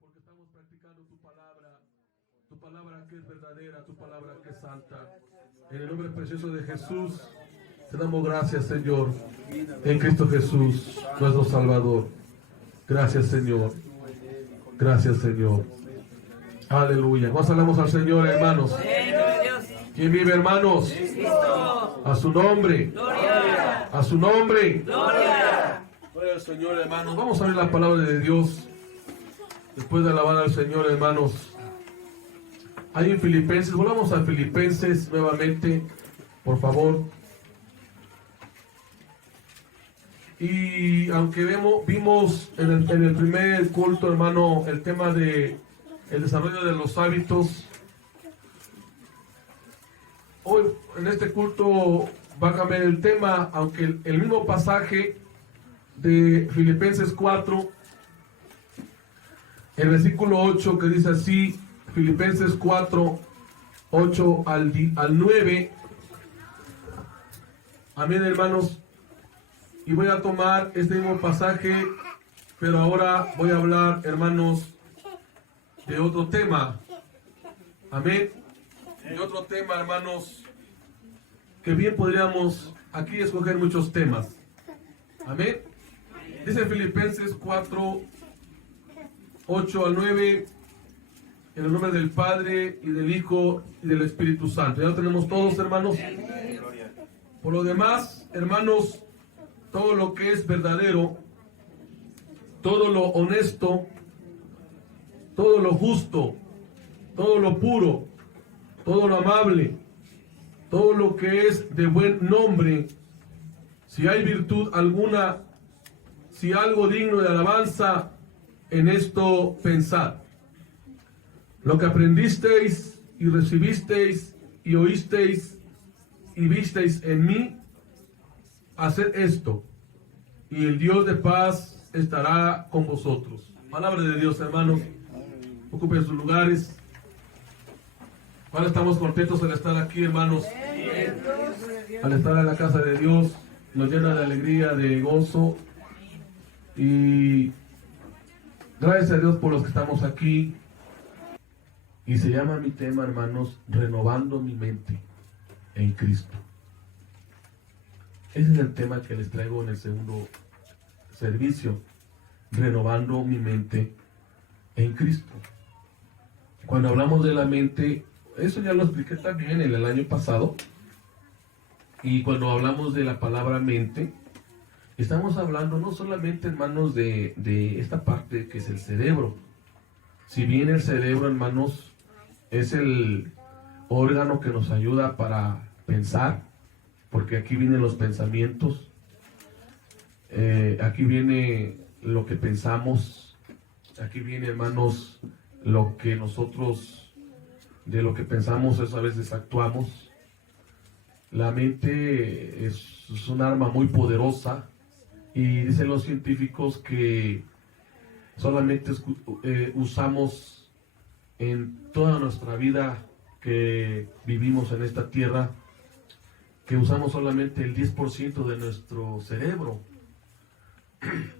porque estamos practicando tu palabra que es verdadera, tu palabra que es santa. En el nombre precioso de Jesús, te damos gracias, Señor, en Cristo Jesús, nuestro Salvador. Gracias, Señor. Gracias, Señor. Aleluya. Vamos hablamos al Señor, hermanos. ¿Quién vive, hermanos? A su nombre. Gloria. A su nombre. Gloria. Gloria al Señor, hermanos. Vamos a ver la palabra de Dios. Después de alabar al Señor, hermanos. Hay en Filipenses. Volvamos a Filipenses nuevamente, por favor. Y aunque vimos en el primer culto, hermano, el tema de el desarrollo de los hábitos, hoy en este culto va a cambiar el tema, aunque el mismo pasaje de Filipenses 4, el versículo 8, que dice así, Filipenses 4, 8 al 9, amén, hermanos. Y voy a tomar este mismo pasaje, pero ahora voy a hablar, hermanos, de otro tema. Amén. De otro tema, hermanos, que bien podríamos aquí escoger muchos temas. Amén. Dice Filipenses 4, 8 al 9, en el nombre del Padre, y del Hijo, y del Espíritu Santo. Ya lo tenemos todos, hermanos. Por lo demás, hermanos, todo lo que es verdadero, todo lo honesto, todo lo justo, todo lo puro, todo lo amable, todo lo que es de buen nombre, si hay virtud alguna, si algo digno de alabanza, en esto pensad. Lo que aprendisteis y recibisteis y oísteis y visteis en mí, haced esto, y el Dios de paz estará con vosotros. Palabra de Dios, hermanos. Ocupen sus lugares. Ahora estamos contentos al estar aquí, hermanos. Al estar en la casa de Dios, nos llena de alegría, de gozo. Y gracias a Dios por los que estamos aquí. Y se llama mi tema, hermanos, renovando mi mente en Cristo. Ese es el tema que les traigo en el segundo servicio, renovando mi mente en Cristo. Cuando hablamos de la mente, eso ya lo expliqué también en el año pasado, y cuando hablamos de la palabra mente, estamos hablando no solamente, hermanos, de esta parte que es el cerebro. Si bien el cerebro, hermanos, es el órgano que nos ayuda para pensar, porque aquí vienen los pensamientos, aquí viene lo que pensamos, aquí viene, hermanos, lo que nosotros, de lo que pensamos, eso a veces actuamos. La mente es un arma muy poderosa, y dicen los científicos que solamente usamos en toda nuestra vida que vivimos en esta tierra, que usamos solamente el 10% de nuestro cerebro.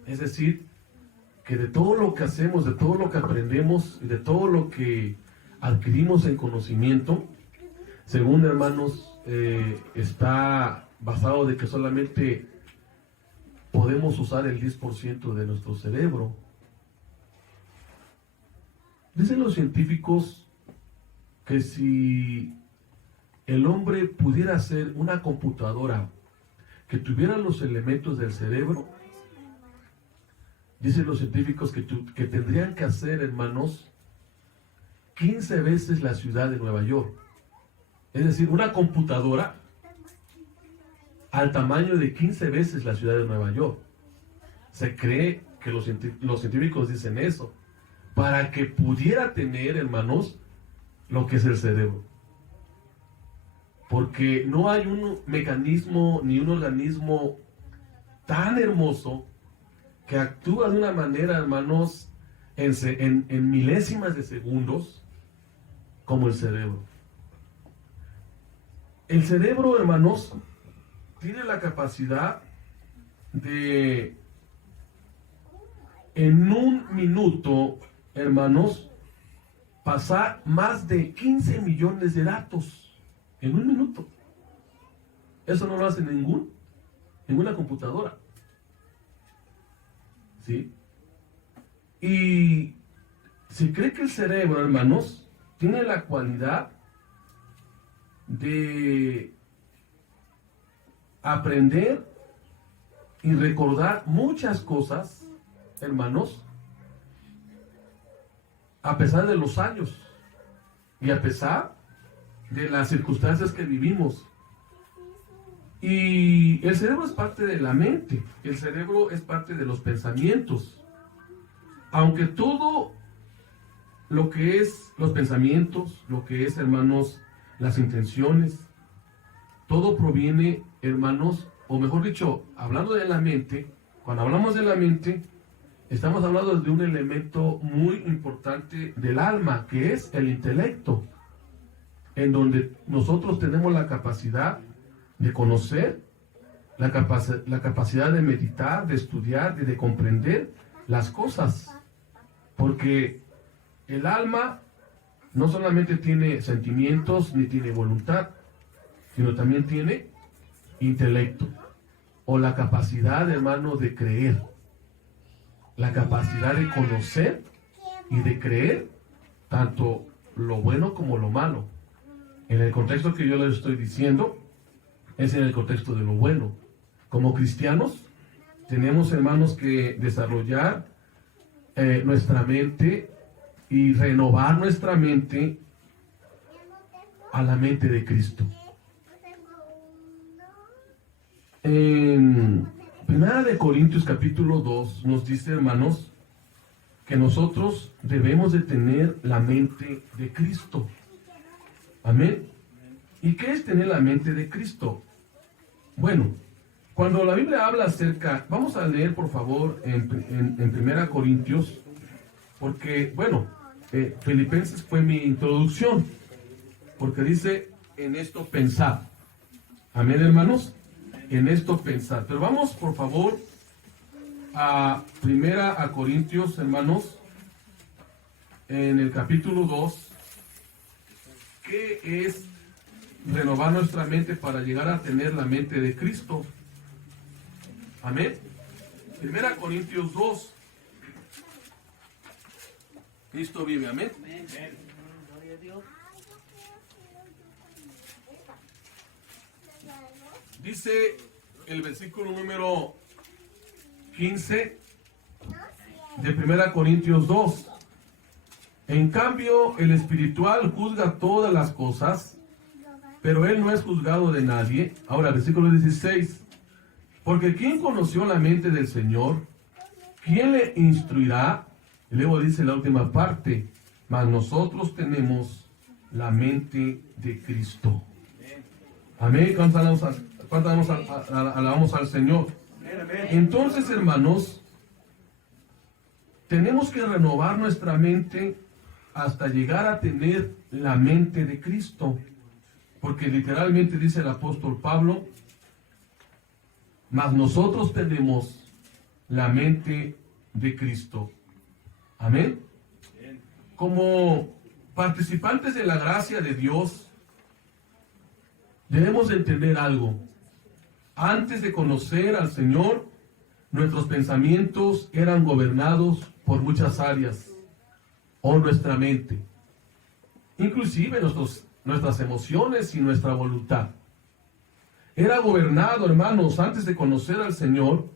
Es decir, que de todo lo que hacemos, de todo lo que aprendemos y de todo lo que adquirimos en conocimiento, según, hermanos, está basado de que solamente podemos usar el 10% de nuestro cerebro. Dicen los científicos que si el hombre pudiera ser una computadora que tuviera los elementos del cerebro, dicen los científicos que tendrían que hacer, hermanos, 15 veces la ciudad de Nueva York. Es decir, una computadora al tamaño de 15 veces la ciudad de Nueva York. Se cree que los científicos dicen eso, para que pudiera tener, hermanos, lo que es el cerebro. Porque no hay un mecanismo ni un organismo tan hermoso que actúa de una manera, hermanos, en milésimas de segundos como el cerebro. El cerebro, hermanos, tiene la capacidad de en un minuto, hermanos, pasar más de 15 millones de datos en un minuto. Eso no lo hace ninguna computadora. ¿Sí? Y se cree que el cerebro, hermanos, tiene la cualidad de aprender y recordar muchas cosas, hermanos, a pesar de los años y a pesar de las circunstancias que vivimos. Y el cerebro es parte de la mente, el cerebro es parte de los pensamientos. Aunque todo lo que es los pensamientos, lo que es, hermanos, las intenciones, todo proviene, hermanos, o mejor dicho, hablando de la mente, cuando hablamos de la mente, estamos hablando de un elemento muy importante del alma, que es el intelecto, en donde nosotros tenemos la capacidad de conocer, la capacidad de meditar, de estudiar y de comprender las cosas. Porque el alma no solamente tiene sentimientos ni tiene voluntad, sino también tiene intelecto, o la capacidad, hermano, de creer, la capacidad de conocer y de creer tanto lo bueno como lo malo. En el contexto que yo les estoy diciendo, es en el contexto de lo bueno. Como cristianos, tenemos, hermanos, que desarrollar nuestra mente y renovar nuestra mente a la mente de Cristo. En 1 de Corintios capítulo 2 nos dice, hermanos, que nosotros debemos de tener la mente de Cristo. Amén. ¿Y qué es tener la mente de Cristo? Bueno, cuando la Biblia habla acerca, vamos a leer por favor en 1 Corintios, porque, bueno, Filipenses fue mi introducción, porque dice, en esto pensad. Amén, hermanos, en esto pensad. Pero vamos por favor a 1 Corintios, hermanos, en el capítulo 2, ¿qué es renovar nuestra mente para llegar a tener la mente de Cristo? Amén. 1 Corintios 2. Cristo vive, amén. Dice el versículo número 15 de 1 Corintios 2. En cambio, el espiritual juzga todas las cosas, pero él no es juzgado de nadie. Ahora, versículo 16. Porque ¿quién conoció la mente del Señor? ¿Quién le instruirá? Y luego dice la última parte, mas nosotros tenemos la mente de Cristo. Amén. ¿Cuánto alabamos al Señor? Entonces, hermanos, tenemos que renovar nuestra mente hasta llegar a tener la mente de Cristo. Porque literalmente dice el apóstol Pablo, mas nosotros tenemos la mente de Cristo. Amén. Como participantes de la gracia de Dios, debemos de entender algo. Antes de conocer al Señor, nuestros pensamientos eran gobernados por muchas áreas, o nuestra mente, inclusive nuestras emociones y nuestra voluntad. Era gobernado, hermanos, antes de conocer al Señor,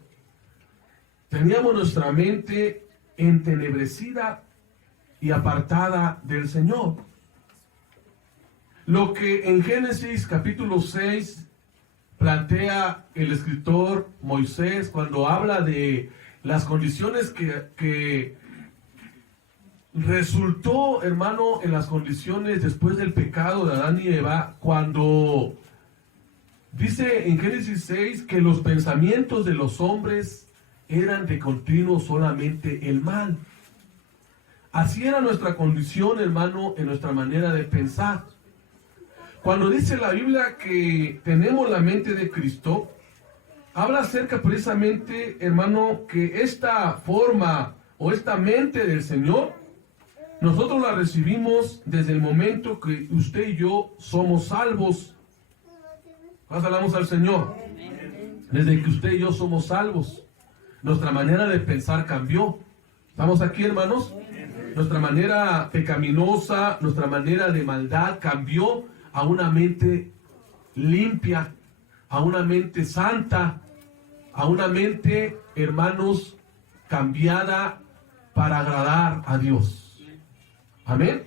teníamos nuestra mente entenebrecida y apartada del Señor. Lo que en Génesis capítulo 6 plantea el escritor Moisés cuando habla de las condiciones que resultó, hermano, en las condiciones después del pecado de Adán y Eva, cuando dice en Génesis 6 que los pensamientos de los hombres eran de continuo solamente el mal. Así era nuestra condición, hermano, en nuestra manera de pensar. Cuando dice la Biblia que tenemos la mente de Cristo, habla acerca precisamente, hermano, que esta forma o esta mente del Señor nosotros la recibimos desde el momento que usted y yo somos salvos. Alabamos al Señor. Desde que usted y yo somos salvos, nuestra manera de pensar cambió. ¿Estamos aquí, hermanos? Nuestra manera pecaminosa, nuestra manera de maldad cambió a una mente limpia, a una mente santa, a una mente, hermanos, cambiada para agradar a Dios. Amén.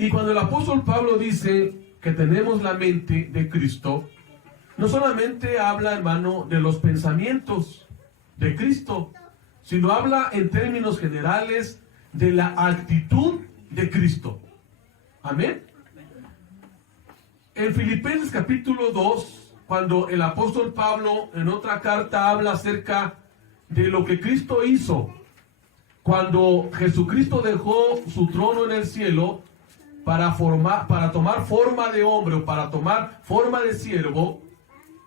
Y cuando el apóstol Pablo dice que tenemos la mente de Cristo, no solamente habla, hermano, de los pensamientos de Cristo, sino habla en términos generales de la actitud de Cristo. Amén. En Filipenses capítulo 2, cuando el apóstol Pablo en otra carta habla acerca de lo que Cristo hizo, cuando Jesucristo dejó su trono en el cielo para tomar forma de hombre o para tomar forma de siervo,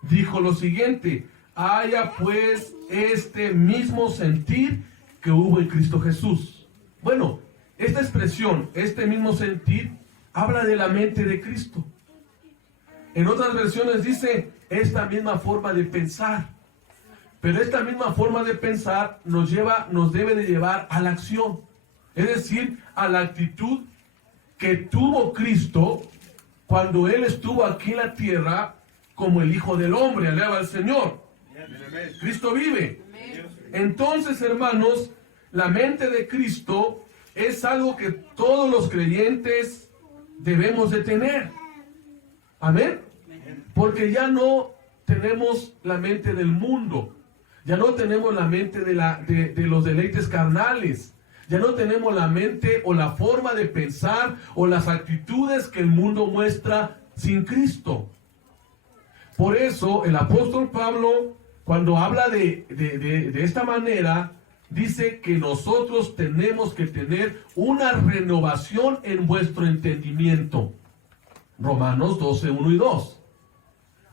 dijo lo siguiente: haya pues este mismo sentir que hubo en Cristo Jesús. Bueno, esta expresión, este mismo sentir, habla de la mente de Cristo. En otras versiones dice esta misma forma de pensar. Pero esta misma forma de pensar nos debe de llevar a la acción. Es decir, a la actitud que tuvo Cristo cuando Él estuvo aquí en la tierra como el Hijo del Hombre. Alaba al Señor. Cristo vive. Entonces, hermanos, la mente de Cristo es algo que todos los creyentes debemos de tener. Amén. Porque ya no tenemos la mente del mundo. Ya no tenemos la mente de los deleites carnales. Ya no tenemos la mente o la forma de pensar o las actitudes que el mundo muestra sin Cristo. Por eso el apóstol Pablo, cuando habla de esta manera, dice que nosotros tenemos que tener una renovación en vuestro entendimiento. Romanos 12, 1 y 2.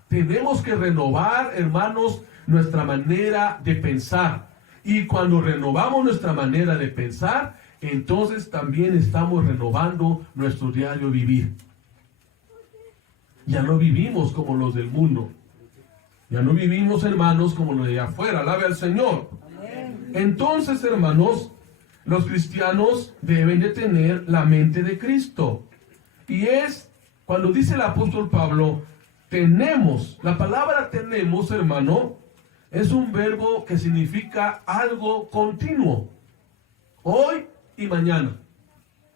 Tenemos que renovar, hermanos, nuestra manera de pensar. Y cuando renovamos nuestra manera de pensar, entonces también estamos renovando nuestro diario vivir. Ya no vivimos como los del mundo. Ya no vivimos, hermanos, como los de afuera. Alabe al Señor. Entonces, hermanos, los cristianos deben de tener la mente de Cristo. Y es cuando dice el apóstol Pablo, tenemos. La palabra tenemos, hermano, es un verbo que significa algo continuo. Hoy y mañana.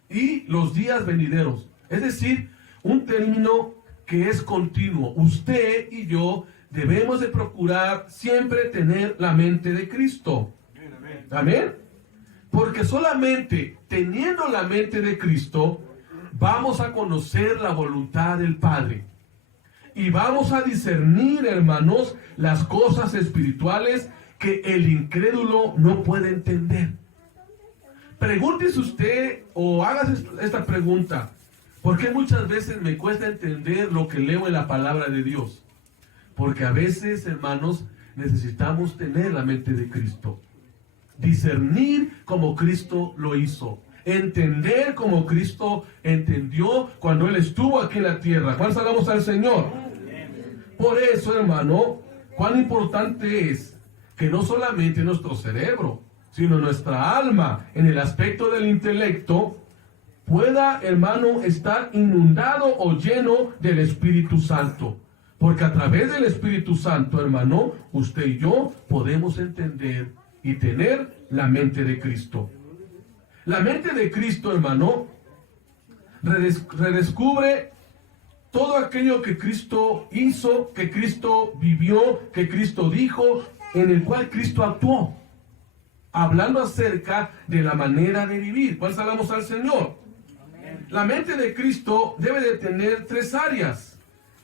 Y los días venideros. Es decir, un término que es continuo. Usted y yo debemos de procurar siempre tener la mente de Cristo. Amén. Porque solamente teniendo la mente de Cristo, vamos a conocer la voluntad del Padre. Y vamos a discernir, hermanos, las cosas espirituales que el incrédulo no puede entender. Pregúntese usted o hágase esta pregunta. ¿Por qué muchas veces me cuesta entender lo que leo en la palabra de Dios? Porque a veces, hermanos, necesitamos tener la mente de Cristo. Discernir como Cristo lo hizo. Entender como Cristo entendió cuando Él estuvo aquí en la tierra. ¿Cuál salamos al Señor? Por eso, hermano, cuán importante es que no solamente nuestro cerebro, sino nuestra alma, en el aspecto del intelecto, pueda, hermano, estar inundado o lleno del Espíritu Santo. Porque a través del Espíritu Santo, hermano, usted y yo podemos entender y tener la mente de Cristo. La mente de Cristo, hermano, redescubre todo aquello que Cristo hizo, que Cristo vivió, que Cristo dijo, en el cual Cristo actuó. Hablando acerca de la manera de vivir. ¿Cuál salamos al Señor? Amén. La mente de Cristo debe de tener tres áreas.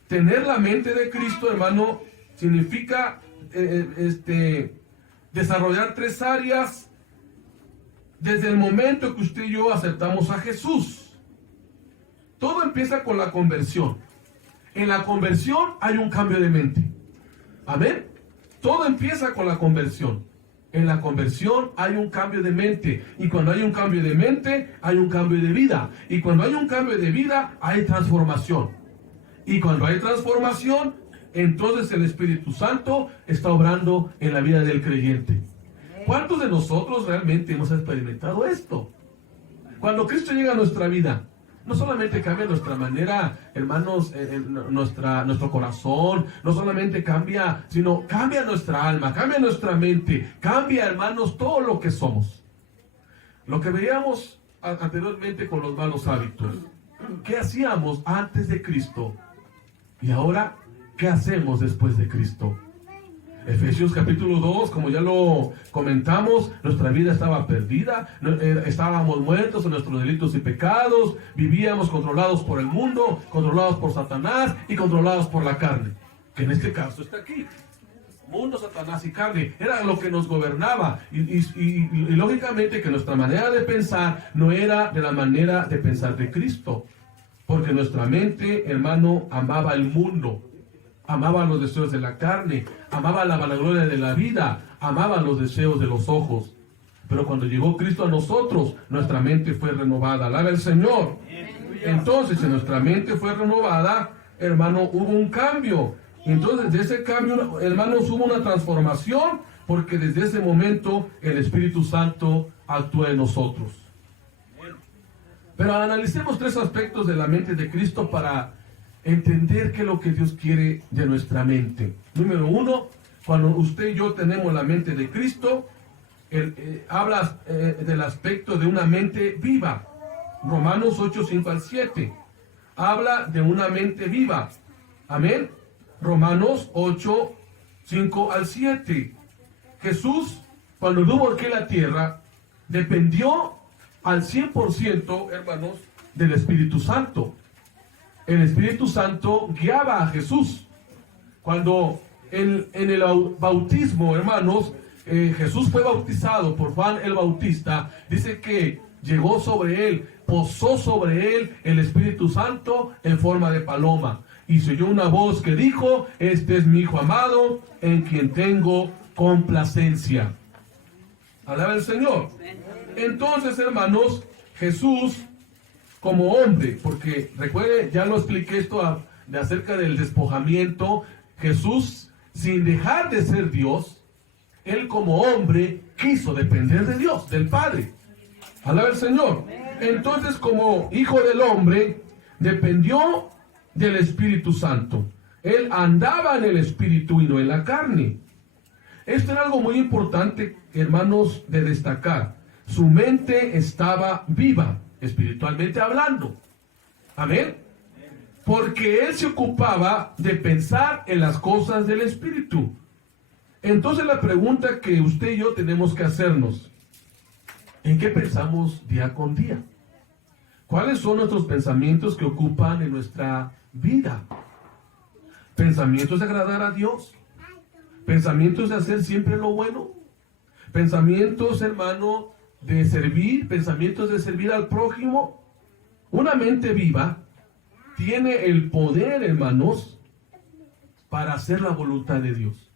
Tener la mente de Cristo, hermano, significa desarrollar tres áreas desde el momento que usted y yo aceptamos a Jesús. Todo empieza con la conversión. En la conversión hay un cambio de mente. Amén. Todo empieza con la conversión. En la conversión hay un cambio de mente. Y cuando hay un cambio de mente, hay un cambio de vida. Y cuando hay un cambio de vida, hay transformación. Y cuando hay transformación, entonces el Espíritu Santo está obrando en la vida del creyente. ¿Cuántos de nosotros realmente hemos experimentado esto? Cuando Cristo llega a nuestra vida, no solamente cambia nuestra manera, hermanos, nuestro corazón, no solamente cambia, sino cambia nuestra alma, cambia nuestra mente, cambia, hermanos, todo lo que somos. Lo que veíamos anteriormente con los malos hábitos, ¿qué hacíamos antes de Cristo? Y ahora, ¿qué hacemos después de Cristo? Efesios capítulo 2, como ya lo comentamos, nuestra vida estaba perdida, estábamos muertos en nuestros delitos y pecados, vivíamos controlados por el mundo, controlados por Satanás y controlados por la carne, que en este caso está aquí. Mundo, Satanás y carne, era lo que nos gobernaba y lógicamente que nuestra manera de pensar no era de la manera de pensar de Cristo, porque nuestra mente, hermano, amaba el mundo. Amaba los deseos de la carne, amaba la vanagloria de la vida, amaba los deseos de los ojos. Pero cuando llegó Cristo a nosotros, nuestra mente fue renovada. Alaba el Señor. Entonces, si nuestra mente fue renovada, hermano, hubo un cambio. Entonces, de ese cambio, hermanos, hubo una transformación, porque desde ese momento el Espíritu Santo actúa en nosotros. Pero analicemos 3 aspectos de la mente de Cristo para entender qué es lo que Dios quiere de nuestra mente. Número 1, cuando usted y yo tenemos la mente de Cristo, habla del aspecto de una mente viva. Romanos 8, 5 al 7. Habla de una mente viva. Amén. Romanos 8, 5 al 7. Jesús, cuando tuvo aquí la tierra, dependió al 100%, hermanos, del Espíritu Santo. El Espíritu Santo guiaba a Jesús. Cuando en el bautismo, hermanos, Jesús fue bautizado por Juan el Bautista, dice que llegó sobre él, posó sobre él el Espíritu Santo en forma de paloma. Y se oyó una voz que dijo: este es mi Hijo amado, en quien tengo complacencia. Alaba el Señor. Entonces, hermanos, Jesús, como hombre, porque recuerde, ya lo expliqué esto de acerca del despojamiento, Jesús, sin dejar de ser Dios, él como hombre quiso depender de Dios, del Padre. Alaba el Señor. Entonces, como hijo del hombre, dependió del Espíritu Santo. Él andaba en el Espíritu y no en la carne. Esto era algo muy importante, hermanos, de destacar. Su mente estaba viva, espiritualmente hablando. Amén. Porque él se ocupaba de pensar en las cosas del Espíritu. Entonces la pregunta que usted y yo tenemos que hacernos: ¿en qué pensamos día con día? ¿Cuáles son nuestros pensamientos que ocupan en nuestra vida? ¿Pensamientos de agradar a Dios? ¿Pensamientos de hacer siempre lo bueno? ¿Pensamientos, hermano, de servir? ¿Pensamientos de servir al prójimo? Una mente viva tiene el poder, hermanos, para hacer la voluntad de Dios.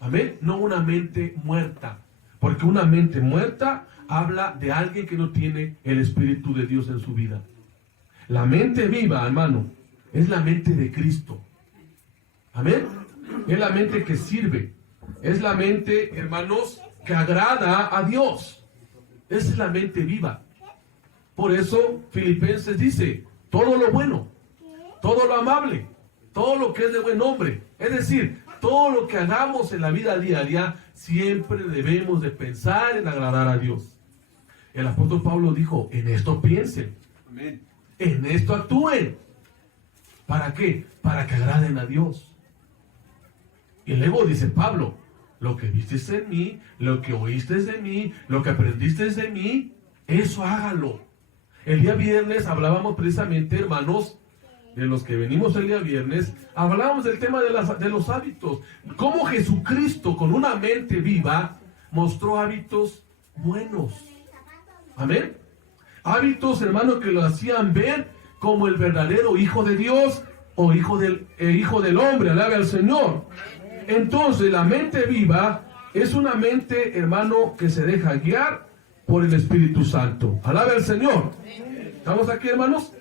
Amén. No una mente muerta, porque una mente muerta habla de alguien que no tiene el Espíritu de Dios en su vida. La mente viva, hermano, es la mente de Cristo. Amén. Es la mente que sirve. Es la mente, hermanos, que agrada a Dios. Esa es la mente viva. Por eso Filipenses dice: todo lo bueno, todo lo amable, todo lo que es de buen nombre. Es decir, todo lo que hagamos en la vida diaria, siempre debemos de pensar en agradar a Dios. El apóstol Pablo dijo: en esto piensen. Amén. En esto actúen. ¿Para qué? Para que agraden a Dios. Y luego dice Pablo: lo que visteis en mí, lo que oísteis de mí, lo que aprendisteis de mí, eso hágalo. El día viernes hablábamos precisamente, hermanos, de los que venimos el día viernes, hablábamos del tema de los hábitos. Cómo Jesucristo, con una mente viva, mostró hábitos buenos. Amén. Hábitos, hermanos, que lo hacían ver como el verdadero Hijo de Dios o Hijo del Hombre. Alabe al Señor. Entonces, la mente viva es una mente, hermano, que se deja guiar por el Espíritu Santo. Alabe al Señor. ¿Estamos aquí, hermanos?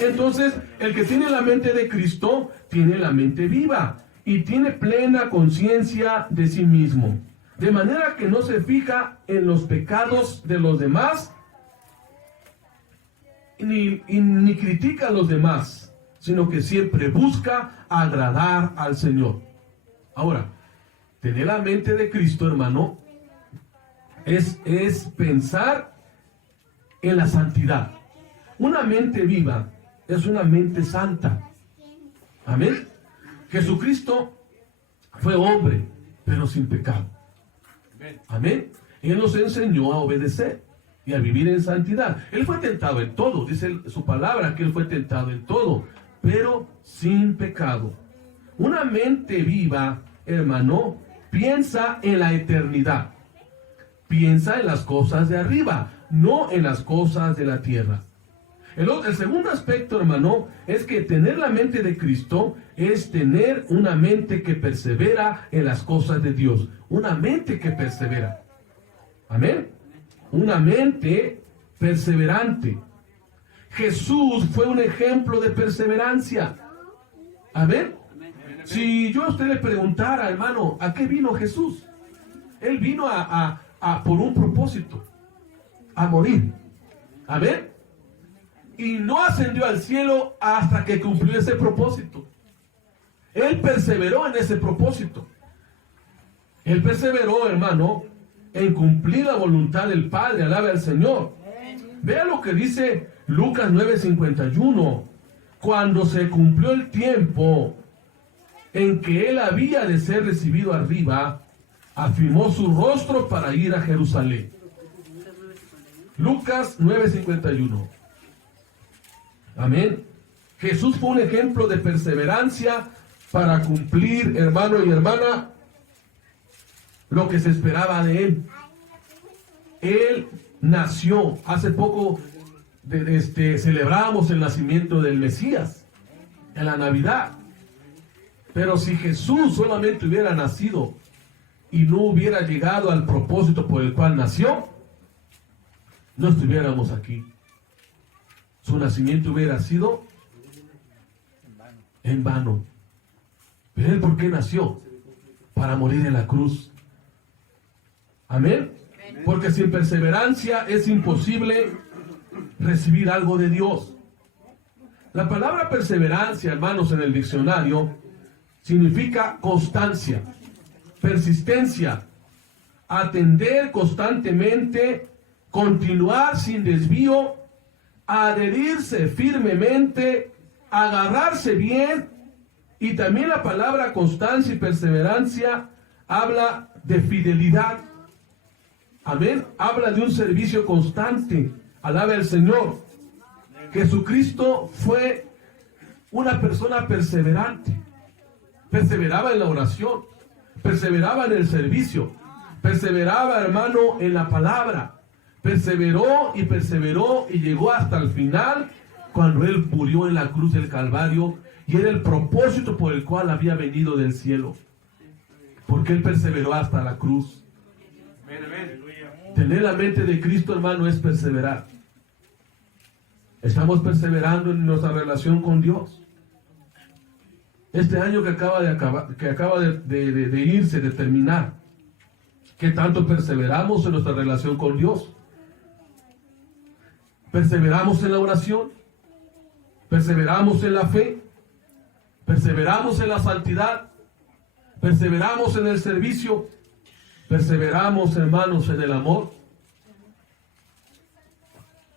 Entonces, el que tiene la mente de Cristo, tiene la mente viva y tiene plena conciencia de sí mismo. De manera que no se fija en los pecados de los demás, ni critica a los demás, sino que siempre busca agradar al Señor. Ahora, tener la mente de Cristo, hermano, es pensar en la santidad. Una mente viva es una mente santa. Amén. Jesucristo fue hombre, pero sin pecado. Amén. Él nos enseñó a obedecer y a vivir en santidad. Él fue tentado en todo, dice su palabra que Él fue tentado en todo, pero sin pecado. Una mente viva, hermano, piensa en la eternidad. Piensa en las cosas de arriba, no en las cosas de la tierra. El segundo aspecto, hermano, es que tener la mente de Cristo es tener una mente que persevera en las cosas de Dios. Una mente que persevera. Amén. Una mente perseverante. Jesús fue un ejemplo de perseverancia. Amén. Si yo a usted le preguntara, hermano, ¿a qué vino Jesús? Él vino por un propósito, a morir. Amén. Y no ascendió al cielo hasta que cumplió ese propósito. Él perseveró en ese propósito. Él perseveró, hermano, en cumplir la voluntad del Padre. Alabe al Señor. Vea lo que dice Lucas 9:51. Cuando se cumplió el tiempo en que él había de ser recibido arriba, afirmó su rostro para ir a Jerusalén. Lucas 9:51. Amén. Jesús fue un ejemplo de perseverancia para cumplir, hermano y hermana, lo que se esperaba de él. Él nació. Hace poco celebramos el nacimiento del Mesías en la Navidad. Pero si Jesús solamente hubiera nacido y no hubiera llegado al propósito por el cual nació, no estuviéramos aquí. Su nacimiento hubiera sido en vano. ¿Pero él por qué nació? Para morir en la cruz. Amén. Porque sin perseverancia es imposible recibir algo de Dios. La palabra perseverancia, hermanos, en el diccionario significa constancia, persistencia, atender constantemente, continuar sin desvío, adherirse firmemente, agarrarse bien. Y también la palabra constancia y perseverancia habla de fidelidad. Amén. Habla de un servicio constante. Alabe al Señor. Jesucristo fue una persona perseverante. Perseveraba en la oración. Perseveraba en el servicio. Perseveraba, hermano, en la palabra. Perseveró y llegó hasta el final, cuando Él murió en la cruz del Calvario, y era el propósito por el cual había venido del cielo. Porque Él perseveró hasta la cruz. Tener la mente de Cristo, hermano, es perseverar. Estamos perseverando en nuestra relación con Dios. Este año que acaba de irse, de terminar, ¿qué tanto perseveramos en nuestra relación con Dios? Perseveramos en la oración, perseveramos en la fe, perseveramos en la santidad, perseveramos en el servicio, perseveramos, hermanos, en el amor.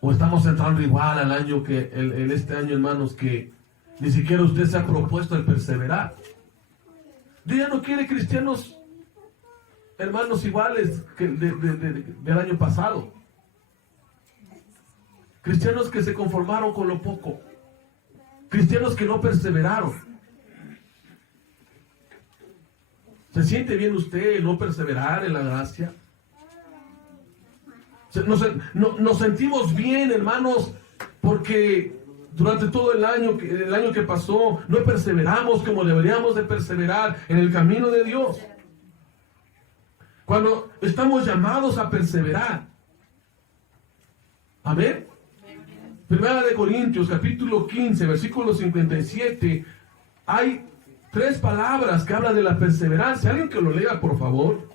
¿O estamos entrando igual al año que en este año, hermanos, que ni siquiera usted se ha propuesto el perseverar? Dios ya no quiere cristianos, hermanos, iguales que del año pasado. Cristianos que se conformaron con lo poco. Cristianos que no perseveraron. ¿Se siente bien usted no perseverar en la gracia? Nos sentimos bien, hermanos, porque durante todo el año que pasó no perseveramos como deberíamos de perseverar en el camino de Dios. Cuando estamos llamados a perseverar. Amén. Primera de Corintios, capítulo 15, versículo 57. Hay 3 palabras que hablan de la perseverancia. Alguien que lo lea, por favor.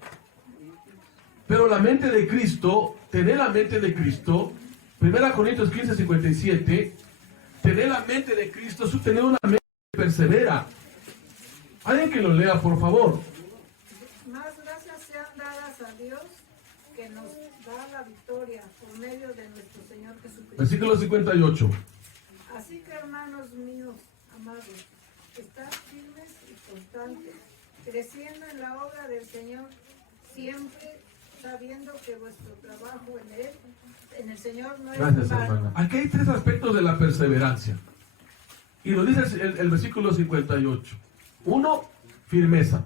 Pero la mente de Cristo, tener la mente de Cristo, 1 Corintios 15, 57, tener la mente de Cristo es tener una mente que persevera. Alguien que lo lea, por favor. Más gracias sean dadas a Dios que nos da la victoria por medio de nuestro Señor Jesucristo. Versículo 58. Así que, hermanos míos, amados, estad firmes y constantes, creciendo en la obra del Señor, siempre sabiendo que vuestro trabajo en el Señor no es Gracias, vano. hermana. Aquí hay 3 aspectos de la perseverancia. Y lo dice el versículo 58. 1, firmeza.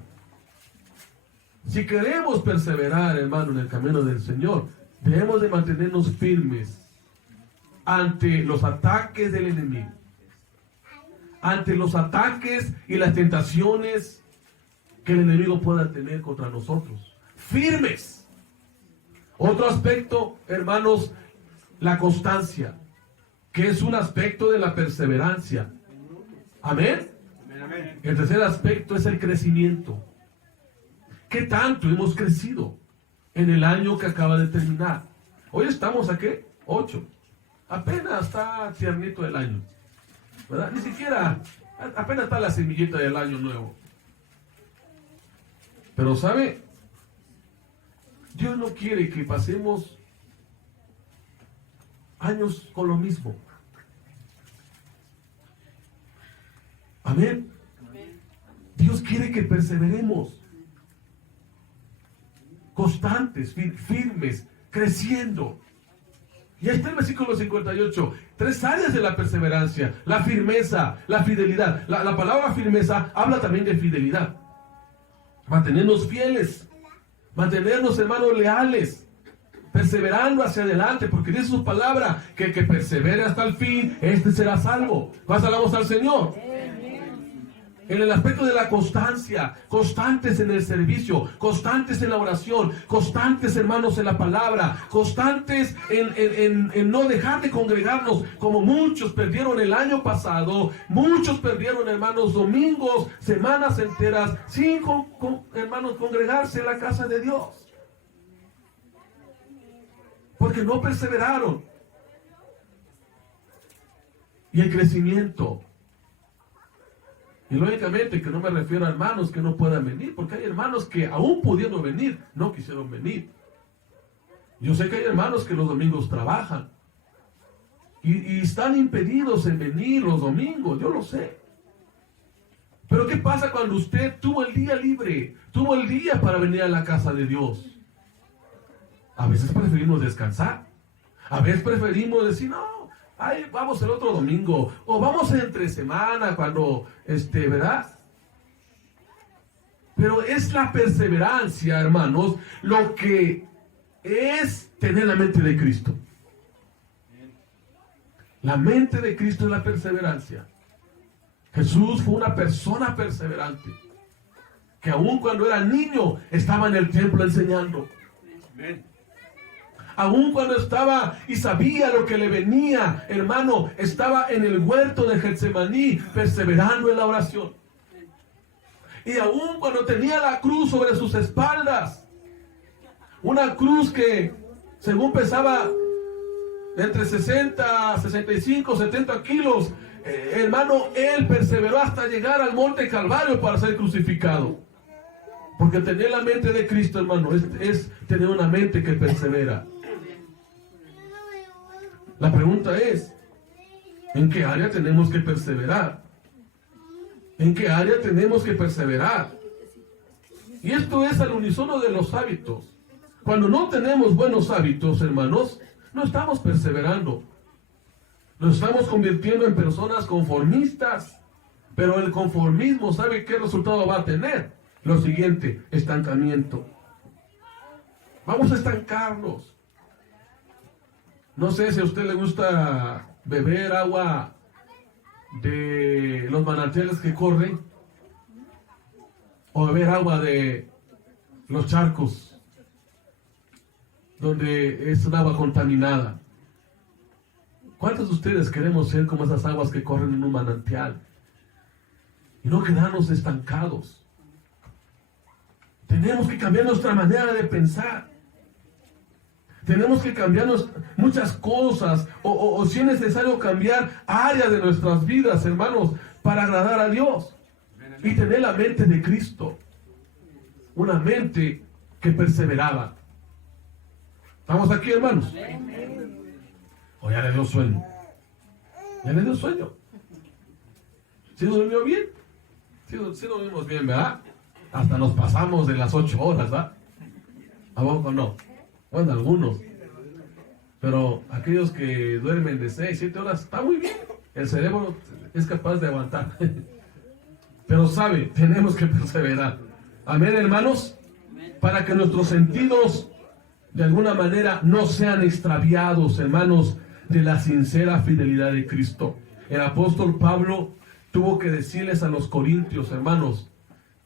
Si queremos perseverar, hermano, en el camino del Señor, debemos de mantenernos firmes ante los ataques del enemigo, ante los ataques y las tentaciones que el enemigo pueda tener contra nosotros. Firmes. Otro aspecto, hermanos, la constancia, que es un aspecto de la perseverancia. Amén. El tercer aspecto es el crecimiento. ¿Qué tanto hemos crecido en el año que acaba de terminar? Hoy estamos a ¿qué? 8. Apenas está tiernito el año, ¿verdad? Ni siquiera, apenas está la semillita del año nuevo. Pero ¿sabe? Dios no quiere que pasemos años con lo mismo. Amén. Dios quiere que perseveremos. Constantes, firmes, creciendo. Y ahí está el versículo 58. 3 áreas de la perseverancia. La firmeza, la fidelidad. La palabra firmeza habla también de fidelidad. Mantenernos fieles. Mantenernos, hermanos, leales. Perseverando hacia adelante. Porque dice su palabra que el que persevere hasta el fin, este será salvo. Pasamos al Señor. En el aspecto de la constancia, constantes en el servicio, constantes en la oración, constantes, hermanos, en la palabra, constantes en no dejar de congregarnos, como muchos perdieron el año pasado, muchos perdieron, hermanos, domingos, semanas enteras, sin, hermanos, congregarse en la casa de Dios. Porque no perseveraron. Y el crecimiento. Y lógicamente que no me refiero a hermanos que no puedan venir, porque hay hermanos que aún pudiendo venir, no quisieron venir. Yo sé que hay hermanos que los domingos trabajan y están impedidos en venir los domingos, yo lo sé. Pero ¿qué pasa cuando usted tuvo el día libre, tuvo el día para venir a la casa de Dios? A veces preferimos descansar, a veces preferimos decir, no, ay, vamos el otro domingo, o vamos entre semana cuando, ¿verdad? Pero es la perseverancia, hermanos, lo que es tener la mente de Cristo. La mente de Cristo es la perseverancia. Jesús fue una persona perseverante, que aun cuando era niño, estaba en el templo enseñando. Amén. Aún cuando estaba y sabía lo que le venía, hermano, estaba en el huerto de Getsemaní, perseverando en la oración. Y aún cuando tenía la cruz sobre sus espaldas, una cruz que según pesaba entre 60, 65, 70 kilos, hermano, él perseveró hasta llegar al monte Calvario para ser crucificado. Porque tener la mente de Cristo, hermano, es tener una mente que persevera. La pregunta es, ¿en qué área tenemos que perseverar? ¿En qué área tenemos que perseverar? Y esto es al unísono de los hábitos. Cuando no tenemos buenos hábitos, hermanos, no estamos perseverando. Nos estamos convirtiendo en personas conformistas. Pero el conformismo, ¿sabe qué resultado va a tener? Lo siguiente, estancamiento. Vamos a estancarnos. No sé si a usted le gusta beber agua de los manantiales que corren o beber agua de los charcos. donde es un agua contaminada. ¿Cuántos de ustedes queremos ser como esas aguas que corren en un manantial y no quedarnos estancados? Tenemos que cambiar nuestra manera de pensar. Tenemos que cambiar muchas cosas, o si es necesario cambiar áreas de nuestras vidas, hermanos, para agradar a Dios y tener la mente de Cristo, una mente que perseveraba. ¿Estamos aquí, hermanos? ¿O ya le dio sueño? ¿Ya le dio sueño? ¿Sí nos durmió bien? Sí nos dormimos bien, ¿verdad? Hasta nos pasamos de las 8 horas, ¿verdad? ¿A poco no? Bueno, algunos. Pero aquellos que duermen de 6, 7 horas, está muy bien. El cerebro es capaz de aguantar. Pero sabe, tenemos que perseverar. Amén, hermanos. Para que nuestros sentidos de alguna manera no sean extraviados, hermanos, de la sincera fidelidad de Cristo. El apóstol Pablo tuvo que decirles a los corintios, hermanos,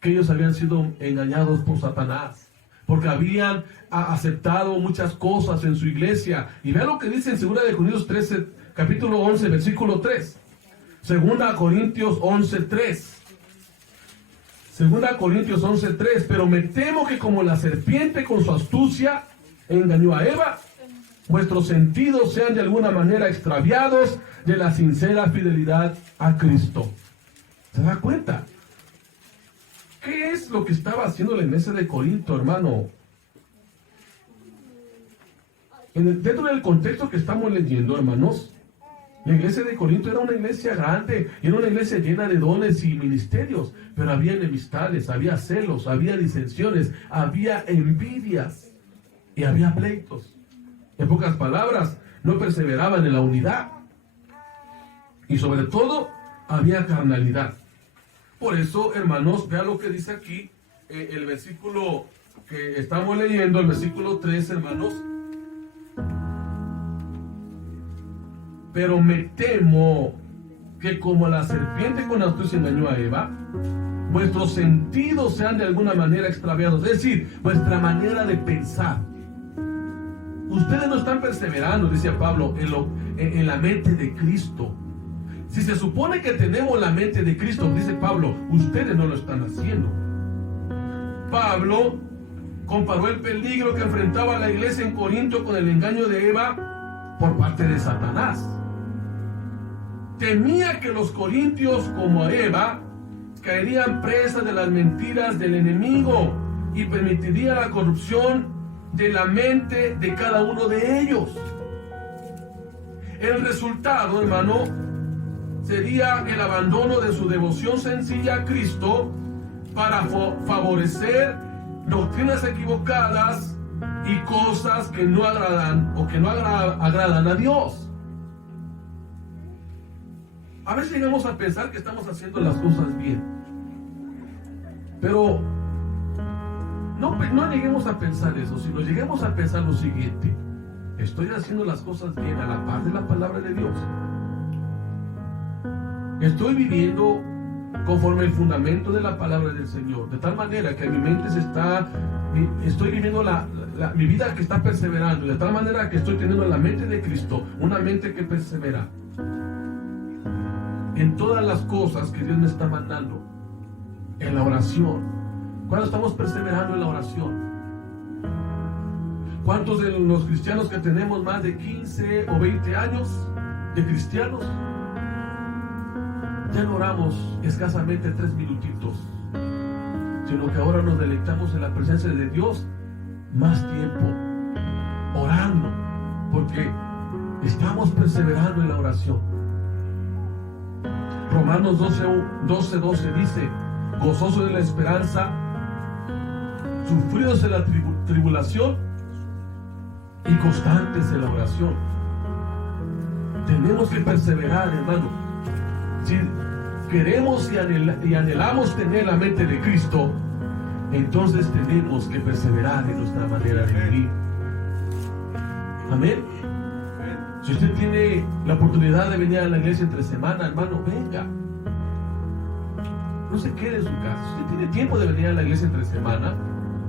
que ellos habían sido engañados por Satanás, porque habían aceptado muchas cosas en su iglesia. Y vean lo que dice en 2 Corintios 13, capítulo 11, versículo 3. 2 Corintios 11, 3. 2 Corintios 11, 3. Pero me temo que como la serpiente con su astucia engañó a Eva, vuestros sentidos sean de alguna manera extraviados de la sincera fidelidad a Cristo. ¿Se da cuenta? ¿Qué es lo que estaba haciendo la iglesia de Corinto, hermano? Dentro del contexto que estamos leyendo, hermanos, la iglesia de Corinto era una iglesia grande, era una iglesia llena de dones y ministerios, pero había enemistades, había celos, había disensiones, había envidias y había pleitos. En pocas palabras, no perseveraban en la unidad. Y sobre todo, había carnalidad. Por eso, hermanos, vean lo que dice aquí el versículo que estamos leyendo, el versículo 3, hermanos. Pero me temo que como la serpiente con astucia engañó a Eva, vuestros sentidos sean de alguna manera extraviados, es decir, vuestra manera de pensar. Ustedes no están perseverando, dice Pablo, en la mente de Cristo. Si se supone que tenemos la mente de Cristo, dice Pablo, ustedes no lo están haciendo. Pablo comparó el peligro que enfrentaba la iglesia en Corinto con el engaño de Eva por parte de Satanás. Temía que los corintios, como Eva, caerían presas de las mentiras del enemigo y permitiría la corrupción de la mente de cada uno de ellos. El resultado, hermano, sería el abandono de su devoción sencilla a Cristo para favorecer doctrinas equivocadas y cosas que no agradan o que no agradan a Dios. A veces llegamos a pensar que estamos haciendo las cosas bien, pero no lleguemos a pensar eso, sino lleguemos a pensar lo siguiente: estoy haciendo las cosas bien a la par de la palabra de Dios. Estoy viviendo conforme el fundamento de la palabra del Señor, de tal manera que mi mente estoy viviendo mi vida que está perseverando, de tal manera que estoy teniendo la mente de Cristo, una mente que persevera en todas las cosas que Dios me está mandando, en la oración. ¿Cuándo estamos perseverando en la oración? ¿Cuántos de los cristianos que tenemos más de 15 o 20 años de cristianos ya no oramos escasamente 3 minutitos, sino que ahora nos deleitamos en la presencia de Dios más tiempo, orando, porque estamos perseverando en la oración? Romanos 12 dice: gozoso de la esperanza, sufridos en la tribulación y constantes en la oración. Tenemos que perseverar, hermano. Si queremos y anhelamos tener la mente de Cristo, entonces tenemos que perseverar en nuestra manera de vivir. Amén. Si usted tiene la oportunidad de venir a la iglesia entre semana, hermano, venga. No se quede en su casa. Si usted tiene tiempo de venir a la iglesia entre semana,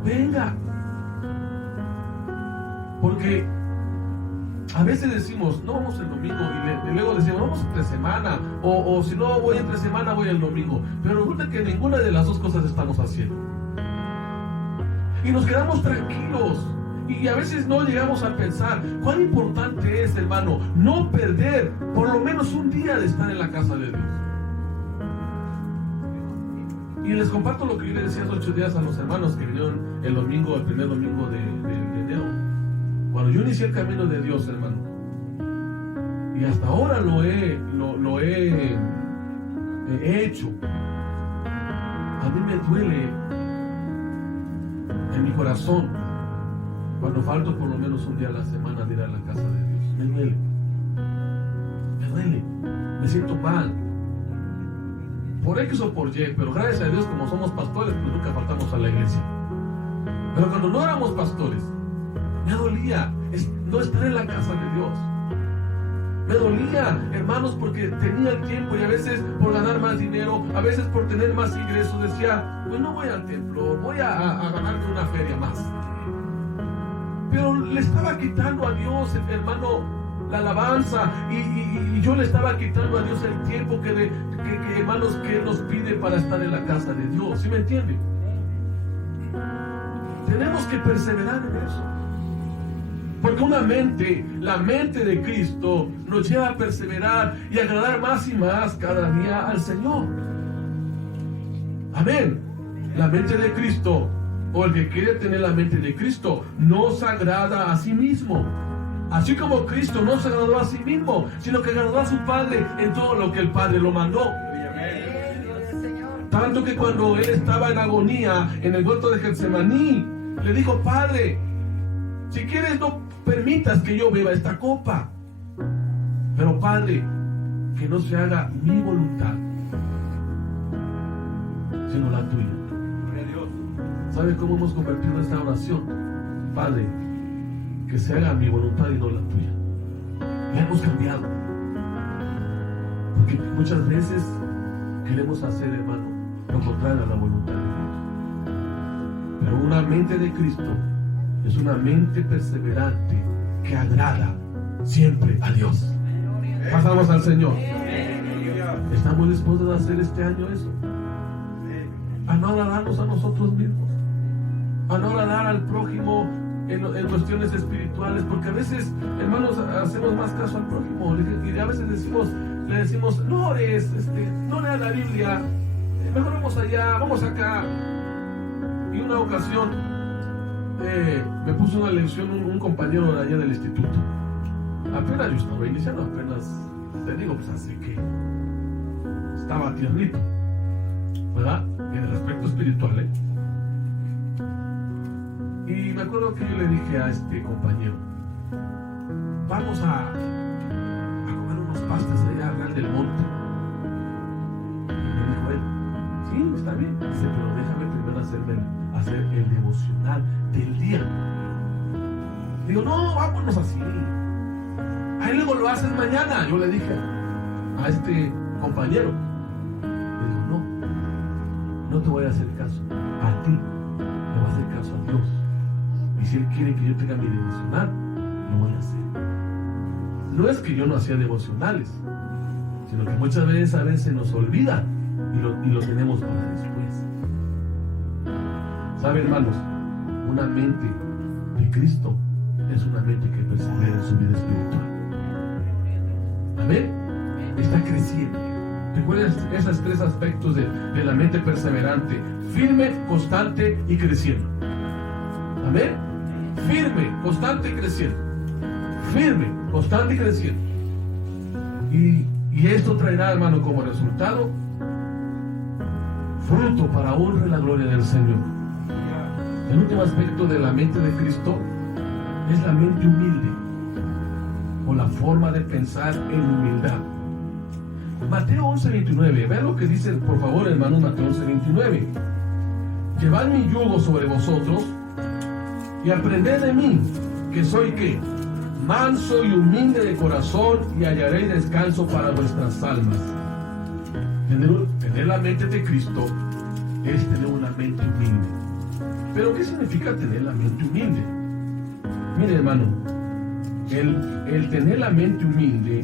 venga. ¿Por Porque a veces decimos, no vamos el domingo, y luego decimos, vamos entre semana, o si no voy entre semana, voy el domingo. Pero resulta que ninguna de las dos cosas estamos haciendo. Y nos quedamos tranquilos. Y a veces no llegamos a pensar cuán importante es, hermano, no perder por lo menos un día de estar en la casa de Dios. Y les comparto lo que yo le decía hace 8 días a los hermanos que vinieron el domingo, el primer domingo de enero. Cuando yo inicié el camino de Dios, hermano, y hasta ahora lo he hecho, a mí me duele en mi corazón cuando falto por lo menos un día a la semana de ir a la casa de Dios. Me duele, me siento mal, por X o por Y, pero gracias a Dios, como somos pastores, pues nunca faltamos a la iglesia. Pero cuando no éramos pastores, me dolía no estar en la casa de Dios. Me dolía, hermanos, porque tenía el tiempo, y a veces por ganar más dinero, a veces por tener más ingresos, decía, pues no voy al templo, voy a ganarme una feria más. Pero le estaba quitando a Dios, hermano, la alabanza, y yo le estaba quitando a Dios el tiempo hermanos, que Él nos pide para estar en la casa de Dios. ¿Sí me entienden? Tenemos que perseverar en eso. Porque la mente de Cristo nos lleva a perseverar y a agradar más y más cada día al Señor. Amén. La mente de Cristo, o el que quiere tener la mente de Cristo, no se agrada a sí mismo. Así como Cristo no se agradó a sí mismo, sino que agradó a su Padre en todo lo que el Padre lo mandó. Tanto que cuando Él estaba en agonía en el huerto de Getsemaní, le dijo, Padre, si quieres no permitas que yo beba esta copa, pero Padre, que no se haga mi voluntad, sino la tuya. ¿Sabe cómo hemos convertido esta oración? Padre, que se haga mi voluntad y no la tuya. La hemos cambiado. Porque muchas veces queremos hacer, hermano, lo contrario a la voluntad de Dios. Pero una mente de Cristo es una mente perseverante que agrada siempre a Dios. Pasamos al Señor. ¿Estamos dispuestos a hacer este año eso? A no agradarnos a nosotros mismos, a no agradar al prójimo en cuestiones espirituales, porque a veces, hermanos, hacemos más caso al prójimo y a veces le decimos, no leas la Biblia, mejor vamos allá, vamos acá. Y una ocasión me puso una lección un compañero de allá del instituto. Apenas yo estaba iniciando, te digo, pues así que estaba tiernito, ¿verdad? En el aspecto espiritual, Y me acuerdo que yo le dije a este compañero, vamos a comer unos pastes allá al Real del Monte. Y me dijo él, sí, está bien. Dice, pero déjame primero hacer el devocional del día. Digo, no, vámonos así. Ahí luego lo haces mañana. Yo le dije a este compañero, le digo, no te voy a hacer caso a ti, le voy a hacer caso a Dios. Y si Él quiere que yo tenga mi devocional, lo voy a hacer. No es que yo no hacía devocionales, sino que muchas veces a veces nos olvida y lo tenemos para después. ¿Sabe, hermanos? Una mente de Cristo es una mente que persevera en su vida espiritual. Amén. Está creciendo. Recuerden esos 3 aspectos de la mente perseverante: firme, constante y creciendo. Amén. Firme, constante y creciendo. Firme, constante y creciendo. Y esto traerá, hermano, como resultado fruto para honra y la gloria del Señor. El último aspecto de la mente de Cristo es la mente humilde, o la forma de pensar en humildad. Mateo 11:29, vean lo que dice, por favor, hermanos, Mateo 11:29. Llevad mi yugo sobre vosotros y aprended de mí, que soy ¿qué? Manso y humilde de corazón, y hallaréis descanso para vuestras almas. Tener la mente de Cristo es tener una mente humilde. ¿Pero qué significa tener la mente humilde? Mire, hermano, el tener la mente humilde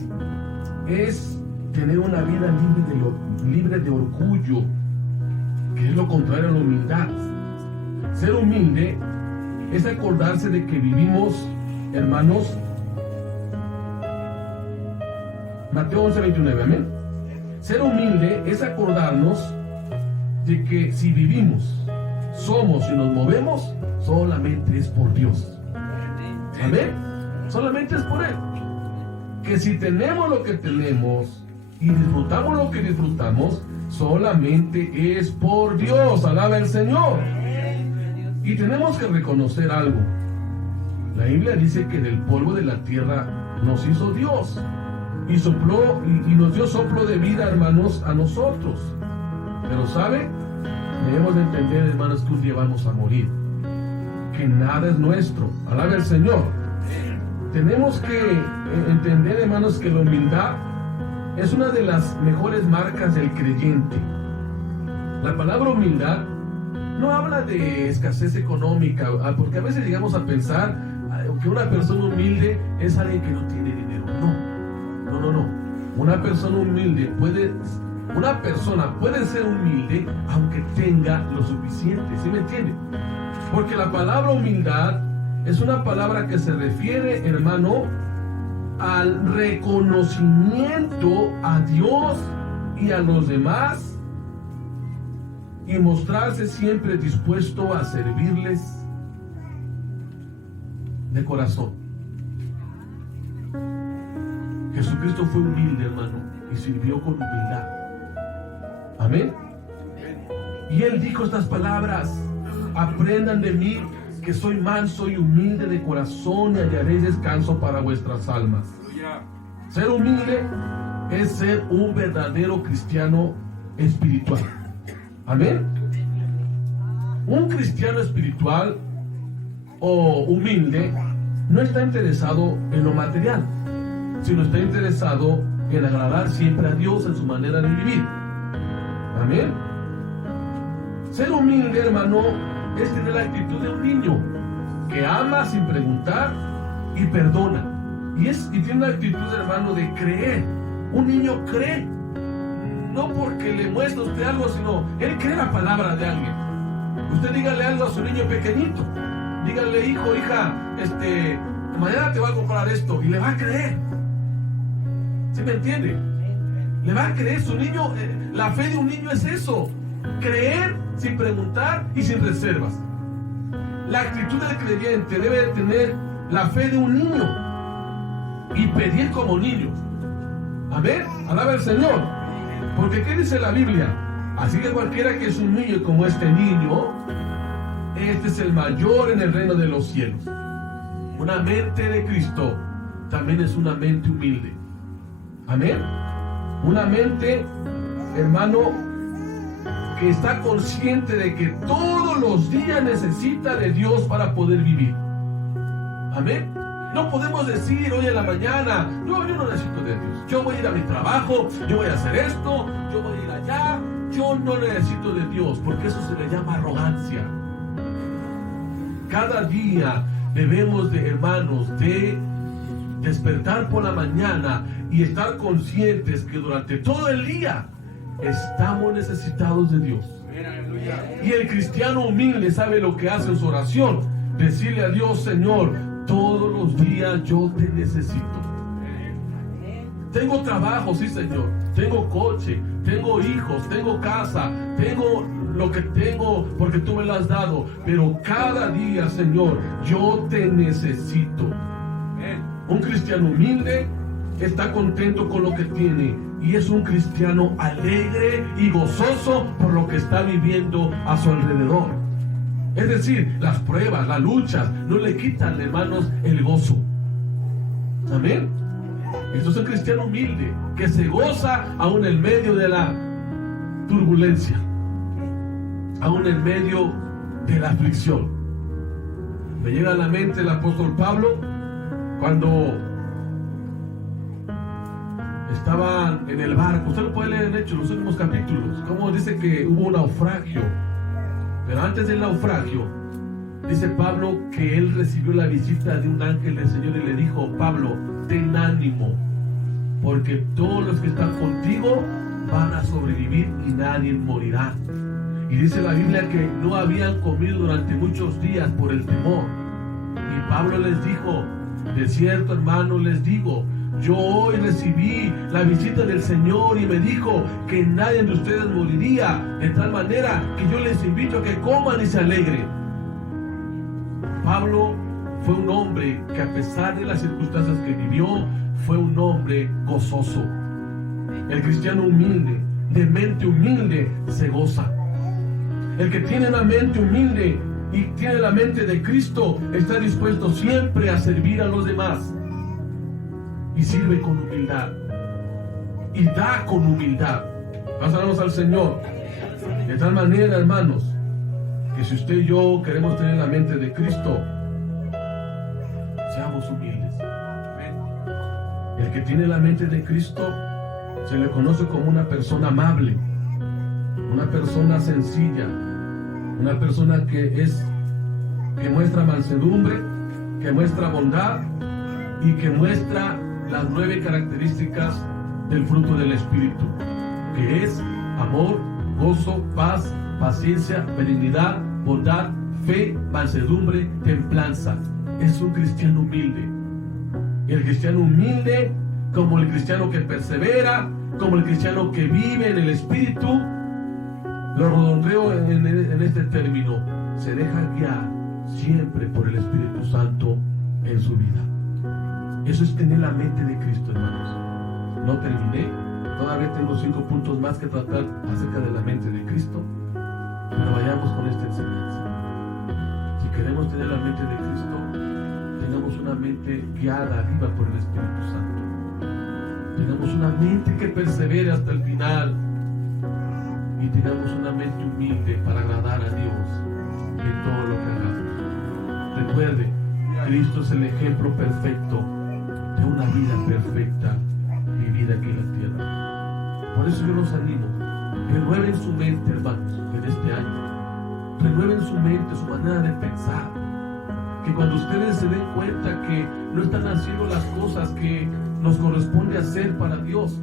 es tener una vida libre de orgullo, que es lo contrario a la humildad. Ser humilde es acordarse de que vivimos, hermanos, Mateo 11:29, amén. Ser humilde es acordarnos de que si vivimos, somos y nos movemos, solamente es por Dios. Amén. Solamente es por Él. Que si tenemos lo que tenemos y disfrutamos lo que disfrutamos, solamente es por Dios. Alaba el Señor. Y tenemos que reconocer algo. La Biblia dice que del polvo de la tierra nos hizo Dios y sopló y nos dio soplo de vida, hermanos, a nosotros. Pero ¿sabe? Debemos de entender, hermanos, que un día vamos a morir, que nada es nuestro. Alaba el Señor. Tenemos que entender, hermanos, que la humildad es una de las mejores marcas del creyente. La palabra humildad no habla de escasez económica, porque a veces llegamos a pensar que una persona humilde es alguien que no tiene dinero. No. Una persona puede ser humilde aunque tenga lo suficiente. ¿Sí me entiende? Porque la palabra humildad es una palabra que se refiere, hermano, al reconocimiento a Dios y a los demás y mostrarse siempre dispuesto a servirles de corazón. Jesucristo fue humilde, hermano, y sirvió con humildad. Amén. Y Él dijo estas palabras: aprendan de mí, que soy manso y humilde de corazón, y hallaréis descanso para vuestras almas. Ser humilde es ser un verdadero cristiano espiritual. Amén. Un cristiano espiritual o humilde no está interesado en lo material, sino está interesado en agradar siempre a Dios en su manera de vivir. Amén. Ser humilde, hermano, es tener la actitud de un niño que ama sin preguntar y perdona. Y tiene la actitud, hermano, de creer. Un niño cree, no porque le muestre a usted algo, sino él cree la palabra de alguien. Usted dígale algo a su niño pequeñito. Dígale: hijo, hija, mañana te voy a comprar esto, y le va a creer. ¿Sí me entiende? Le va a creer. Su niño, la fe de un niño es eso: creer sin preguntar y sin reservas. La actitud del creyente debe de tener la fe de un niño y pedir como niño. Amén. Alaba al Señor. Porque ¿qué dice la Biblia? Así que cualquiera que es un niño como este niño, este es el mayor en el reino de los cielos. Una mente de Cristo también es una mente humilde. Amén. Una mente, hermano, que está consciente de que todos los días necesita de Dios para poder vivir. Amén. No podemos decir hoy en la mañana: yo no necesito de Dios, yo voy a ir a mi trabajo, yo voy a hacer esto, yo voy a ir allá, yo no necesito de Dios, porque eso se le llama arrogancia. Cada día debemos de, hermanos, de despertar por la mañana y estar conscientes que durante todo el día estamos necesitados de Dios. Y el cristiano humilde sabe lo que hace en su oración: decirle a Dios: Señor, todos los días yo te necesito. Tengo trabajo, sí, Señor. Tengo coche, tengo hijos, tengo casa, tengo lo que tengo porque tú me lo has dado. Pero cada día, Señor, yo te necesito. Un cristiano humilde está contento con lo que tiene y es un cristiano alegre y gozoso por lo que está viviendo a su alrededor. Es decir, las pruebas, las luchas no le quitan, hermanos, el gozo. Amén. Esto es un cristiano humilde que se goza aún en medio de la turbulencia, aún en medio de la aflicción. Me llega a la mente el apóstol Pablo cuando estaban en el barco. Usted lo puede leer en Hechos, los últimos capítulos, como dice que hubo un naufragio. Pero antes del naufragio, Dice Pablo que él recibió la visita de un ángel del Señor y le dijo: Pablo, ten ánimo, porque todos los que están contigo van a sobrevivir y nadie morirá. Y dice la Biblia que no habían comido durante muchos días por el temor. Y Pablo les dijo: de cierto, hermano, les digo, yo hoy recibí la visita del Señor y me dijo que nadie de ustedes moriría, de tal manera que yo les invito a que coman y se alegren. Pablo fue un hombre que, a pesar de las circunstancias que vivió, fue un hombre gozoso. El cristiano humilde, de mente humilde, se goza. El que tiene una mente humilde y tiene la mente de Cristo está dispuesto siempre a servir a los demás, y sirve con humildad y da con humildad. Pasamos al Señor de tal manera, hermanos, que si usted y yo queremos tener la mente de Cristo, seamos humildes. El que tiene la mente de Cristo se le conoce como una persona amable, una persona sencilla, una persona que muestra mansedumbre, que muestra bondad y que muestra las 9 características del fruto del Espíritu, que es amor, gozo, paz, paciencia, benignidad, bondad, fe, mansedumbre, templanza. Es un cristiano humilde. El cristiano humilde, como el cristiano que persevera, como el cristiano que vive en el Espíritu, lo redondeo en este término: se deja guiar siempre por el Espíritu Santo en su vida. Eso es tener la mente de Cristo, hermanos. No terminé, todavía tengo 5 puntos más que tratar acerca de la mente de Cristo, pero vayamos con esta enseñanza. Si queremos tener la mente de Cristo, tengamos una mente guiada arriba por el Espíritu Santo. Tengamos una mente que persevere hasta el final, y tengamos una mente humilde para agradar a Dios en todo lo que hagamos. Recuerde, Cristo es el ejemplo perfecto de una vida perfecta vivida aquí en la tierra. Por eso yo los animo: renueven su mente, hermanos, en este año. Renueven su mente, su manera de pensar. Que cuando ustedes se den cuenta que no están haciendo las cosas que nos corresponde hacer para Dios,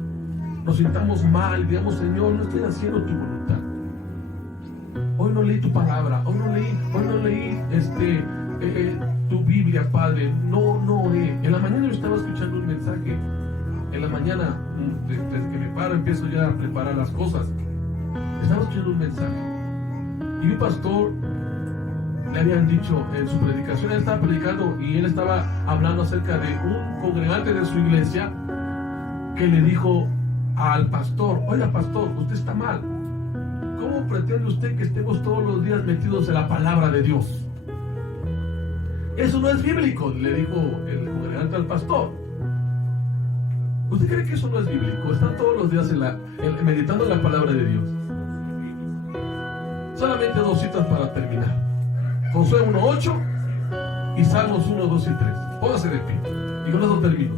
nos sintamos mal y digamos: Señor, no estoy haciendo tu voluntad. Hoy no leí tu palabra, hoy no leí tu Biblia, Padre. No oré. En la mañana yo estaba escuchando un mensaje. En la mañana, desde que me paro, empiezo ya a preparar las cosas. Estaba escuchando un mensaje y mi pastor le habían dicho en su predicación, él estaba predicando y él estaba hablando acerca de un congregante de su iglesia que le dijo al pastor: oiga, pastor, usted está mal. ¿Cómo pretende usted que estemos todos los días metidos en la palabra de Dios? Eso no es bíblico, le dijo el congregante al pastor. ¿Usted cree que eso no es bíblico? Están todos los días meditando en la palabra de Dios. Solamente 2 citas para terminar: Josué 1:8 y Salmos 1, 2 y 3. Póngase de pie y con eso termino.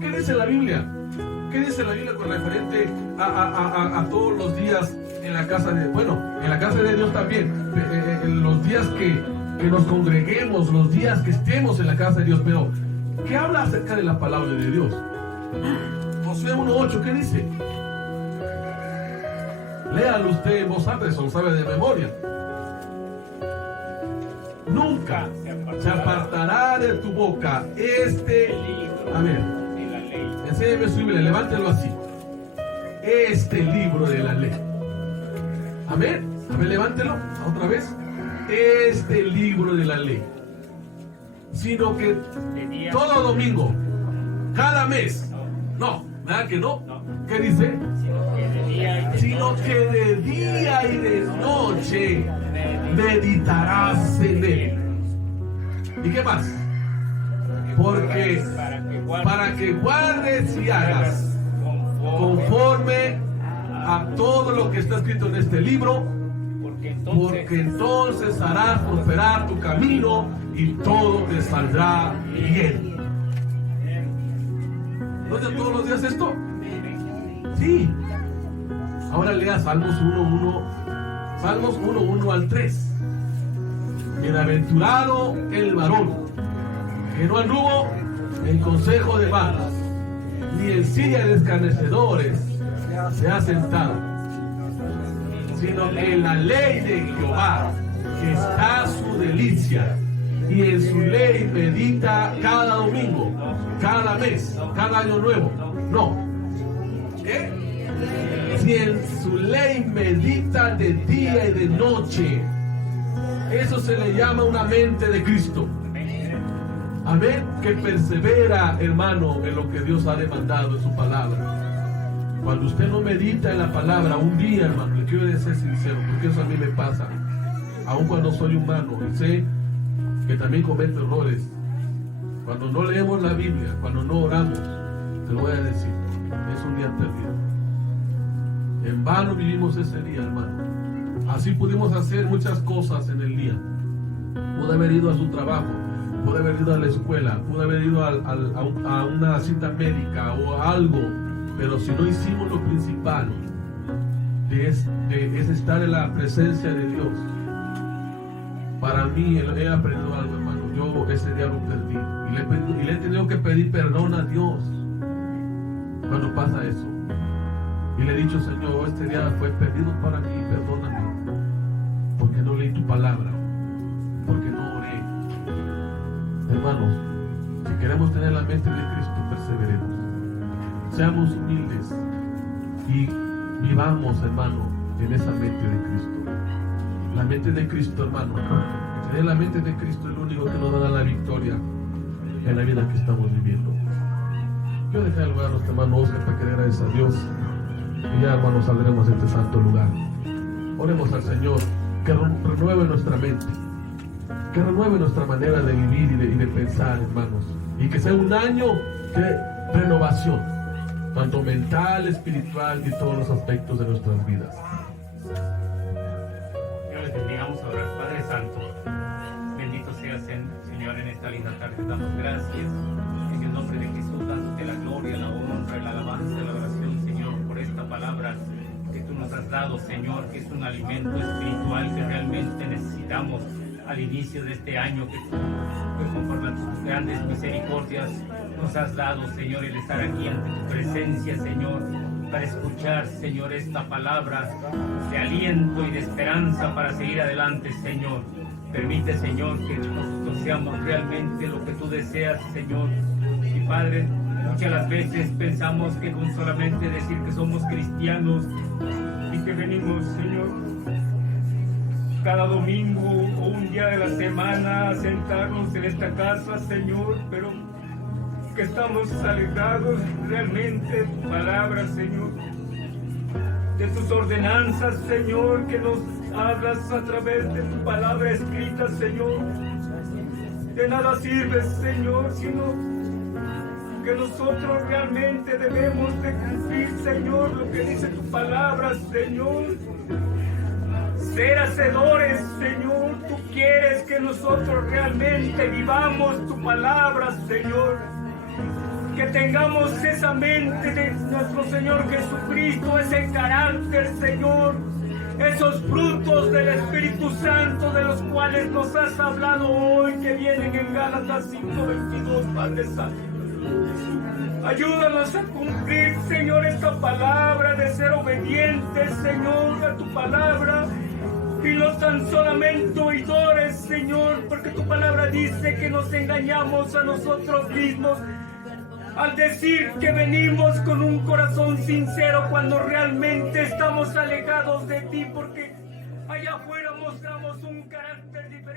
¿Qué dice la Biblia? ¿Qué dice la Biblia con referente a todos los días en la casa de... Bueno, en la casa de Dios también, en los días que nos congreguemos, los días que estemos en la casa de Dios? Pero, ¿qué habla acerca de la palabra de Dios? Josué 1:8, ¿qué dice? Léalo usted en voz alta, eso lo sabe de memoria. Nunca se apartará de tu boca amén. Enséñeme su Biblia, levántelo así: este libro de la ley. Amén. A ver, levántelo otra vez: este libro de la ley. Sino que todo domingo, cada mes. No, ¿verdad que no? ¿Qué dice? Sino que de día y de noche meditarás en él. ¿Y qué más? Porque para que guardes y hagas conforme a todo lo que está escrito en este libro, porque entonces harás prosperar tu camino y todo te saldrá bien. ¿No es de todos los días esto? Sí. Ahora lea Salmos 1:1 al 3. Bienaventurado el varón que no anduvo en consejo de malos, ni en silla de escarnecedores se ha sentado, sino en la ley de Jehová que está su delicia, y en su ley medita cada domingo, cada mes, cada año nuevo. No. ¿Qué? Si en su ley medita de día y de noche, eso se le llama una mente de Cristo. Amén. Que persevera, hermano, en lo que Dios ha demandado en su palabra. Cuando usted no medita en la palabra un día, hermano, le quiero ser sincero, porque eso a mí me pasa, aun cuando soy humano y sé que también cometo errores. Cuando no leemos la Biblia, cuando no oramos, te lo voy a decir, es un día perdido. En vano vivimos ese día, hermano. Así pudimos hacer muchas cosas en el día. Pude haber ido a su trabajo, pude haber ido a la escuela, pude haber ido a una cita médica o algo, pero si no hicimos lo principal, es estar en la presencia de Dios. Para mí, he aprendido algo, hermano. Yo ese día lo perdí y le he tenido que pedir perdón a Dios cuando pasa eso. Y le he dicho, Señor, este día fue perdido para mí, perdóname, porque no leí tu palabra, porque no oré. Hermanos, si queremos tener la mente de Cristo, perseveremos. Seamos humildes y vivamos, hermano, en esa mente de Cristo. La mente de Cristo, hermano. Tener la mente de Cristo es lo único que nos va a dar la victoria en la vida que estamos viviendo. Yo dejé el lugar a nuestro hermano Oscar para que le agradezca a Dios. Y ya, hermanos, saldremos de este santo lugar. Oremos al Señor que renueve nuestra mente, que renueve nuestra manera de vivir y de pensar, hermanos. Y que sea un año de renovación, tanto mental, espiritual y todos los aspectos de nuestras vidas. Dios les bendiga, vamos a orar. Padre Santo, bendito seas, Señor, en esta linda tarde. Te damos gracias en el nombre de Jesús, dándote la gloria, la honra, la alabanza, la oración, Señor, por esta palabra que tú nos has dado, Señor, que es un alimento espiritual que realmente necesitamos al inicio de este año, que tú, pues, conforme a tus grandes misericordias, nos has dado, Señor, el estar aquí ante tu presencia, Señor, para escuchar, Señor, esta palabra de aliento y de esperanza para seguir adelante, Señor. Permite, Señor, que nosotros seamos realmente lo que tú deseas, Señor. Y Padre, muchas las veces pensamos que con solamente decir que somos cristianos y que venimos, Señor, cada domingo o un día de la semana a sentarnos en esta casa, Señor, pero que estamos alejados realmente de tu palabra, Señor, de tus ordenanzas, Señor, que nos hablas a través de tu palabra escrita, Señor. De nada sirve, Señor, sino que nosotros realmente debemos de cumplir, Señor, lo que dice tu palabra, Señor. Ser hacedores, Señor. Tú quieres que nosotros realmente vivamos tu palabra, Señor. Que tengamos esa mente de nuestro Señor Jesucristo, ese carácter, Señor, esos frutos del Espíritu Santo de los cuales nos has hablado hoy, que vienen en Gálatas 5:22, Padre Santo. Ayúdanos a cumplir, Señor, esta palabra, de ser obedientes, Señor, a tu palabra, y no tan solamente oidores, Señor, porque tu palabra dice que nos engañamos a nosotros mismos al decir que venimos con un corazón sincero cuando realmente estamos alejados de ti, porque allá afuera mostramos un carácter diferente.